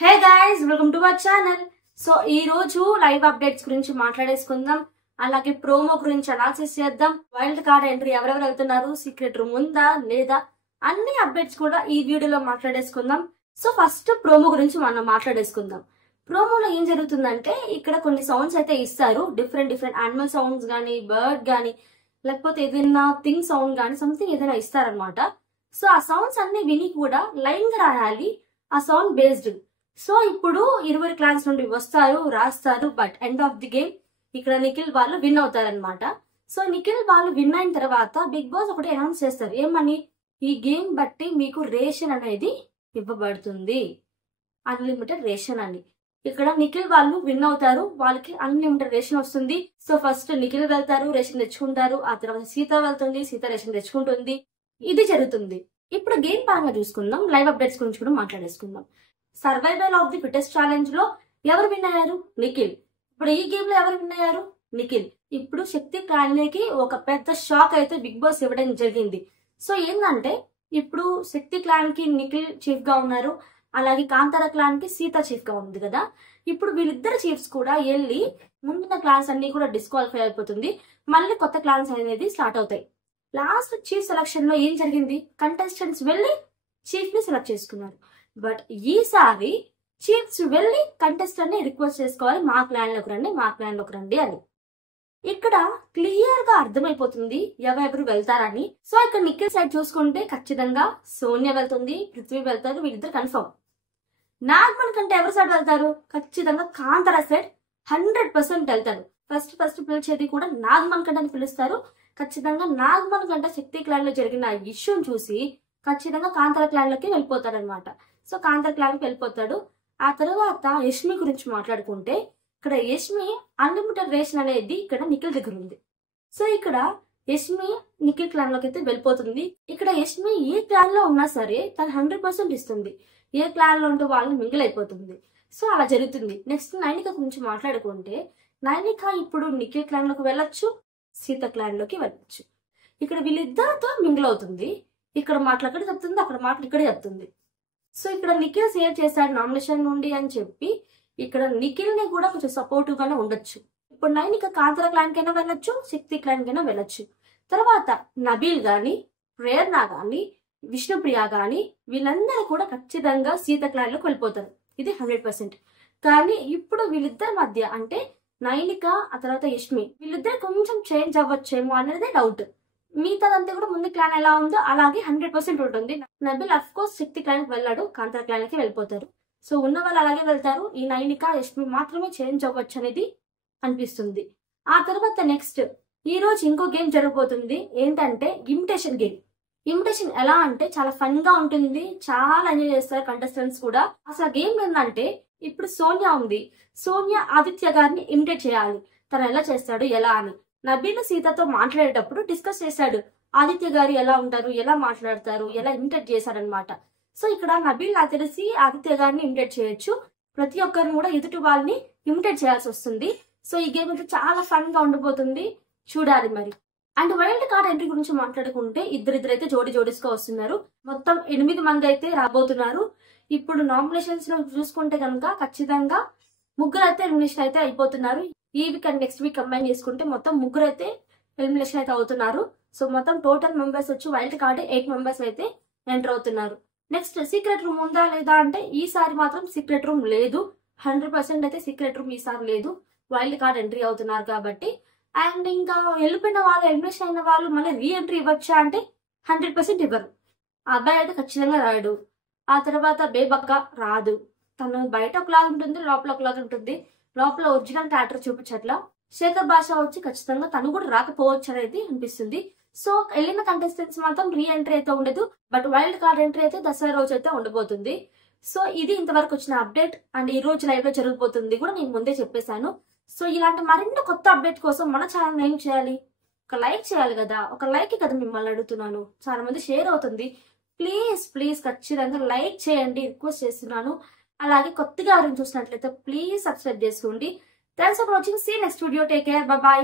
Hey guys, welcome to our channel. So ఈ రోజు live updates గురించి మాట్లాడేసుకుందాం. అలాగే ప్రోమో గురించి అనాలిసిస్ చేద్దాం. వైల్డ్ కార్డ్ ఎంట్రీ ఎవరెవరు వెళ్తున్నారు, సీక్రెట్ రూమ్ ఉందా లేదా, అన్ని అప్డేట్స్ కూడా ఈ వీడియోలో మాట్లాడేసుకుందాం. సో ఫస్ట్ ప్రోమో గురించి మనం మాట్లాడేసుకుందాం. ప్రోమోలో ఏం జరుగుతుందంటే ఇక్కడ కొన్ని సౌండ్స్ అయితే ఇస్తారు. డిఫరెంట్ యానిమల్ సౌండ్స్ గానీ, బర్డ్ గానీ, లేకపోతే ఏదైనా థింగ్ సౌండ్ గానీ, సంథింగ్ ఏదైనా ఇస్తారనమాట. సో ఆ సౌండ్స్ అన్ని విని కూడా లైన్ గా రాయాలి ఆ సౌండ్ బేస్డ్. సో ఇప్పుడు 20 క్లాన్స్ నుండి వస్తారు, రాస్తారు. But end of the game ఇక్కడ నిఖిల్ వాళ్ళు విన్ అవుతారనమాట. సో నిఖిల్ వాళ్ళు విన్ అయిన తర్వాత బిగ్ బాస్ ఒకటి అనౌన్స్ చేస్తారు. ఏమని? ఈ గేమ్ బట్టి మీకు రేషన్ అనేది ఇవ్వబడుతుంది, అన్లిమిటెడ్ రేషన్ అని. ఇక్కడ నిఖిల్ వాళ్ళు విన్ అవుతారు, వాళ్ళకి అన్లిమిటెడ్ రేషన్ వస్తుంది. సో ఫస్ట్ నిఖిల్ వెళ్తారు, రేషన్ తెచ్చుకుంటారు. ఆ తర్వాత సీత వెళ్తుంది, సీత రేషన్ తెచ్చుకుంటుంది. ఇది జరుగుతుంది. ఇప్పుడు గేమ్ పరంగా చూసుకుందాం, లైవ్ అప్డేట్స్ గురించి కూడా మాట్లాడేసుకుందాం. Survival of the fittest challenge లో ఎవరు విన్ అయ్యారు? నిఖిల్. ఇప్పుడు ఈ గేమ్ లో ఎవరు విన్ అయ్యారు? నిఖిల్. ఇప్పుడు శక్తి క్లాన్కి ఒక పెద్ద షాక్ అయితే బిగ్ బాస్ ఇవ్వడం జరిగింది. సో ఏంటంటే ఇప్పుడు శక్తి క్లాన్ కి నిఖిల్ చీఫ్ గా ఉన్నారు, అలాగే కాంతార క్లాన్ కి సీత చీఫ్ గా ఉంది కదా. ఇప్పుడు వీళ్ళిద్దరు చీఫ్స్ కూడా వెళ్ళి ముందున్న క్లాన్స్ అన్ని కూడా డిస్క్వాలిఫై అయిపోతుంది. మళ్ళీ కొత్త క్లాన్స్ అనేది స్టార్ట్ అవుతాయి. లాస్ట్ చీఫ్ సెలక్షన్ లో ఏం జరిగింది? కంటెస్టెంట్స్ వెళ్ళి చీఫ్ ని సెలెక్ట్ చేసుకున్నారు. బట్ ఈసారి చీఫ్స్ వెళ్ళి కంటెస్టెంట్ ని రిక్వెస్ట్ చేసుకోవాలి, మా క్లాన్ లోకి రండి, మా క్లాన్ లోకి రండి అని. ఇక్కడ క్లియర్ గా అర్థమైపోతుంది ఎవరెవరు వెళ్తారని. సో ఇక్కడ నిఖిల్ సైడ్ చూసుకుంటే ఖచ్చితంగా సోనియా వెళ్తుంది, పృథ్వీ వెళ్తారు, వీళ్ళిద్దరు కన్ఫర్మ్. నాగమన్ కంటే ఎవరి సైడ్ వెళ్తారు? ఖచ్చితంగా కాంతార సైడ్ 100% వెళ్తారు. ఫస్ట్ పిలిచేది కూడా నాగమన్ కంటే పిలుస్తారు. ఖచ్చితంగా నాగమన్ కంటే శక్తి క్లాన్ లో జరిగిన ఇష్యూని చూసి ఖచ్చితంగా కాంతార క్లాన్ లోకి వెళ్ళిపోతాడు అనమాట. సో కాంతార క్లాన్ కి వెళ్ళిపోతాడు. ఆ తర్వాత యష్మి గురించి మాట్లాడుకుంటే ఇక్కడ యష్మి అన్లిమిటెడ్ రేషన్ అనేది ఇక్కడ నిఖిల్ దగ్గర ఉంది. సో ఇక్కడ యష్మి నిఖిల్ క్లాన్ లోకి అయితే వెళ్ళిపోతుంది. ఇక్కడ యష్మి ఏ క్లాన్ లో ఉన్నా సరే తను 100% ఇస్తుంది. ఏ క్లాన్ లో ఉంటే వాళ్ళు మింగిల్ అయిపోతుంది. సో అలా జరుగుతుంది. నెక్స్ట్ నైనిక గురించి మాట్లాడుకుంటే నైనిక ఇప్పుడు నిఖిల్ క్లాన్ లోకి వెళ్ళొచ్చు, సీత క్లాన్ లోకి వెళ్ళొచ్చు. ఇక్కడ వీళ్ళిద్దరితో మింగిల్ అవుతుంది. ఇక్కడ మాటలు అక్కడ చెప్తుంది, అక్కడ మాటలు ఇక్కడే చెప్తుంది. సో ఇక్కడ నిఖిల్ సేవ్ చేశాడు నామినేషన్ నుండి అని చెప్పి ఇక్కడ నిఖిల్ ని కూడా కొంచెం సపోర్టివ్ గానే ఉండొచ్చు. ఇప్పుడు నైనిక కాంతార క్లాన్ కైనా వెళ్ళొచ్చు, శక్తి క్లాన్ కైనా వెళ్ళొచ్చు. తర్వాత నబీల్ గాని, ప్రేరణ గాని, విష్ణుప్రియ గాని వీళ్ళందరూ కూడా ఖచ్చితంగా సీత క్లాన్ లోకి వెళ్ళిపోతారు. ఇది 100%. కానీ ఇప్పుడు వీళ్ళిద్దరి మధ్య అంటే నైనిక ఆ తర్వాత యష్మి వీళ్ళిద్దరు కొంచెం చేంజ్ అవ్వచ్చేమో అనేది డౌట్. మిగతాదంతా కూడా ముందు క్లాన్ ఎలా ఉందో అలాగే 100% ఉంటుంది. Nabeel of course Shakti clan కి వెళ్ళాడు, కాంతార క్లాన్ కి వెళ్ళిపోతారు. సో ఉన్న వాళ్ళు అలాగే వెళ్తారు. ఈ నైనిక యష్మి మాత్రమే చేంజ్ అవ్వచ్చు అనేది అనిపిస్తుంది. ఆ తర్వాత నెక్స్ట్ ఈ రోజు ఇంకో గేమ్ జరగబోతుంది. ఏంటంటే ఇమిటేషన్ గేమ్. ఇమిటేషన్ ఎలా అంటే చాలా ఫన్ గా ఉంటుంది, చాలా ఎంజాయ్ చేస్తారు కంటెస్టెంట్స్ కూడా. అసలు గేమ్ ఏంటంటే ఇప్పుడు సోనియా ఉంది, సోనియా ఆదిత్య గారిని ఇమిటేట్ చేయాలి. తను ఎలా చేస్తాడు ఎలా అని నబీల్ సీతతో మాట్లాడేటప్పుడు డిస్కస్ చేశాడు. ఆదిత్య గారు ఎలా ఉంటారు, ఎలా మాట్లాడతారు, ఎలా ఇమిటేట్ చేశారనమాట. సో ఇక్కడ నబీల్ నాకు తెలిసి ఆదిత్య గారిని ఇమిటేట్ చేయొచ్చు. ప్రతి ఒక్కరిని కూడా ఎదుటి వాళ్ళని ఇమిటేట్ చేయాల్సి వస్తుంది. సో ఈ గేమ్ అయితే చాలా ఫన్ గా ఉండబోతుంది, చూడాలి మరి. అండ్ వైల్డ్ కార్డ్ ఎంట్రీ గురించి మాట్లాడుకుంటే ఇద్దరైతే జోడీస్గా వస్తున్నారు. మొత్తం 8 మంది అయితే రాబోతున్నారు. ఇప్పుడు నామినేషన్స్ లో చూసుకుంటే కనుక ఖచ్చితంగా 3 అయితే ఎలిమినేషన్ అయితే అయిపోతున్నారు. ఈ week and next week combine చేసుకుంటే మొత్తం 3 అయితే ఎలిమినేషన్ అయితే అవుతున్నారు. సో మొత్తం టోటల్ మెంబర్స్ వచ్చి వైల్డ్ కార్డ్ 8 మెంబర్స్ అయితే ఎంటర్ అవుతున్నారు. నెక్స్ట్ సీక్రెట్ రూమ్ ఉందా లేదా అంటే ఈసారి మాత్రం సీక్రెట్ రూమ్ లేదు. 100% అయితే సీక్రెట్ రూమ్ ఈసారి లేదు. వైల్డ్ కార్డ్ ఎంట్రీ అవుతున్నారు కాబట్టి. అండ్ ఇంకా వెళ్ళిపోయిన వాళ్ళు, ఎలిమినేషన్ అయిన వాళ్ళు మళ్ళీ రీ ఎంట్రీ ఇవ్వచ్చా అంటే 100% ఇవ్వరు. ఆ అబ్బాయి అయితే ఖచ్చితంగా రాడు. ఆ తర్వాత బేబక్క రాదు. తను బయట ఒకలాగా ఉంటుంది, లోపల ఒకలాగా ఉంటుంది. లోపల ఒరిజినల్ క్యారెక్టర్ చూపించట్లా. శేఖర్ భాష వచ్చి ఖచ్చితంగా తను కూడా రాకపోవచ్చు అనేది అనిపిస్తుంది. సో వెళ్ళిన కంటెస్టెంట్స్ మాత్రం రీ ఎంట్రీ అయితే ఉండదు. బట్ వైల్డ్ కార్డ్ ఎంట్రీ అయితే దసరా రోజు అయితే ఉండబోతుంది. సో ఇది ఇంతవరకు వచ్చిన అప్డేట్. అండ్ ఈ రోజు లైవ్ లో జరగబోతుంది కూడా నేను ముందే చెప్పేశాను. సో ఇలాంటి మరిన్ని కొత్త అప్డేట్ కోసం మన ఛానల్ ఏం చేయాలి? ఒక లైక్ చేయాలి కదా. ఒక లైక్ కదా మిమ్మల్ని అడుగుతున్నాను. చాలా మంది షేర్ అవుతుంది. ప్లీజ్ ఖచ్చితంగా లైక్ చేయండి, రిక్వెస్ట్ చేస్తున్నాను. అలాగే కొత్తగా ఎవరైనా చూసినట్లయితే ప్లీజ్ సబ్స్క్రైబ్ చేసుకోండి. Thanks for watching. See next video. Take care. By.